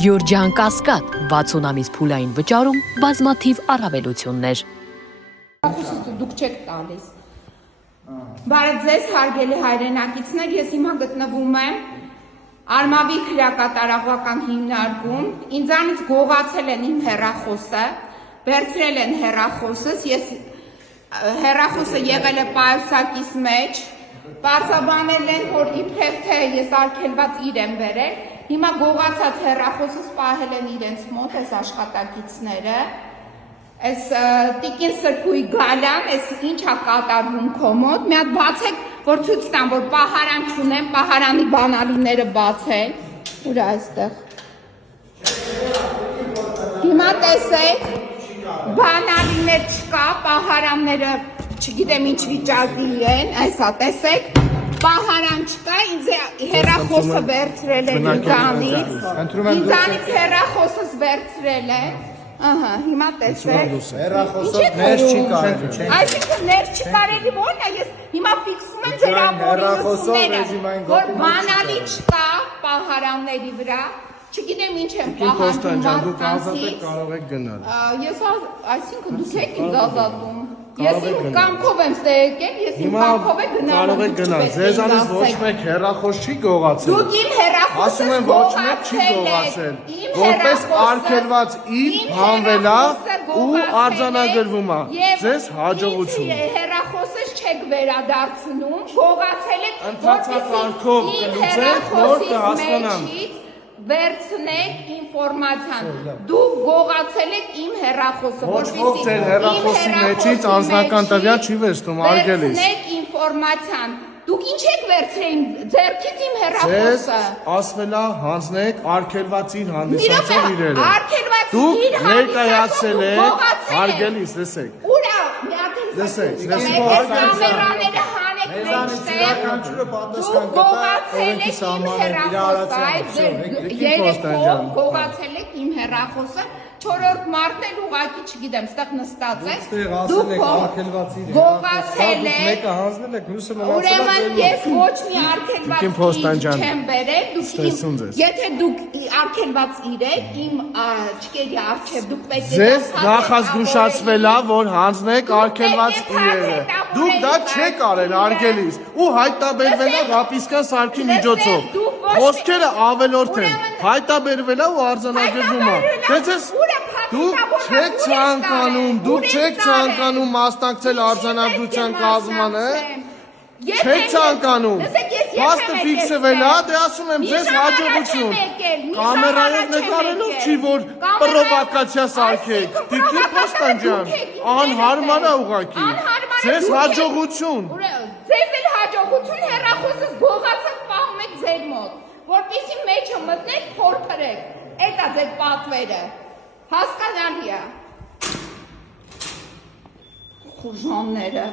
Գյորջյան Կասկադ 60 ամիս փուլային վճարում բազմաթիվ առավելություններ։ Դուք չեք տալիս։ Բարև ձեզ հարգելի հայրենակիցներ, ես հիմա գտնվում եմ Արմավի քրեակատարողական հիմնարկում, ինձանից գողացել են իմ հեռախոսը, վերցրել են հեռախոսս, ես հեռախոսը եղել է պայուսակիս մեջ, պարզաբանել են, որ իբրև թե ես արգելված իրեմ բերել, հիմա գողացած հեռախոսս պահել են իրենց մոտ, այս աշխատակիցները, այս տիկին Սրբույի Գալյան, այս ինչա կատարվում քո մոտ, մի հատ բացեք, որ ցույց տամ, որ պահարան չունեմ, պահարանի բանալիները բացեն, ուր այստեղ։ Հիմա տեսեք, բանալիներ չկա, պահարանները չգիտեմ ինչ վիճակի են, այսա տեսեք, պահարան չկա, ինձ հեռախոսը վերցրել են ինձանից հեռախոսս վերցրել են, հիմա տեսեք, հեռախոսով ներ չի կարելի, այսինքն ներ չի կարելի, որն է, ես հիմա ֆիքսում եմ ձեր ապօրինությունները, որ բանալի չկա պահարանների վրա, չգիտեմ ինչ եմ պահարում մարդկանցից, կարող եք գնալ։ Ես այսինքն դուք եք ինձ ազատում, ես իմ կամքով եմ ստե եկել, ես իմ կամքով եմ գնալու, կարող եք գնալ, ձեզանից ոչ մեկ հեռախոս չի գողացել։ Դուք իմ հեռախոսս ասում եմ ոչ մեկ չի գողացել, որպես արգելված իր հանվել է ու արձանագրվում է, ձեզ հաջողություն։ Հեռախոսս չեք վերադարձնում, գողացել եք, ընթացակարգով կլուծեք, որ կհասկանամ։ Վերցնեք ինֆորմացիան, դուք գողացել եք իմ հեռախոսը, Ոչ ոք ձեր հեռախոսի մեջից անձնական տվյալ չի վերցնում, արգելիս։ Վերցնեք ինֆորմացիան, դուք ինչ եք վերցրել ձեռքից իմ հեռախոսը։ Ձեզ ասվել է հանձնեք արգելված իր հանդիսացող իրերը։ Դուք ներկայացել եք, արգելիս, լսեք։ Ուրա, Լսեք, կամերաները հանեք դուք գողացել եք իմ հեռախոսը, երեքով գողացել եք իմ հեռախոսը, չորրորդ մարդն էլ ուղղակի չգիտեմ, ստեղ նստած եք, դուք գողացել եք, ուրեմն ես ոչ մի արգելված չեմ բերել, եթե դուք արգելված իրեք, իմ չկերի առջև դուք պետք է Ձեզ նախազգուշացվել է, որ հանձնեք արգելված իրերը, դուք դա չեք արել արգելիս, ու հայտնաբերվել է Ռապիսկան սարքի միջոցով, խոսքերը ավելորդ են, հայտնաբերվել է ու արձանագրվում է, Դուք չեք ցանկանում մասնակցել արձանագրության կազմանը, չեք ցանկանում, փաստը ֆիքսվել է, դե ասում եմ ձեզ հաջողություն, կամերայով նկարելով չի, որ պրովոկացիա սարքեք, Տիկին Պոստանջյան, անհարմար է ուղղակի, ձեզ հաջողություն։ Ձեզ էլ հաջողություն, հեռախոսս գողացած պահում եք ձեր մոտ, որպեսզի մեջը մտնեք, փորփրեք, էդ է ձեր պատվերը, հասկանալի է, խուժանները։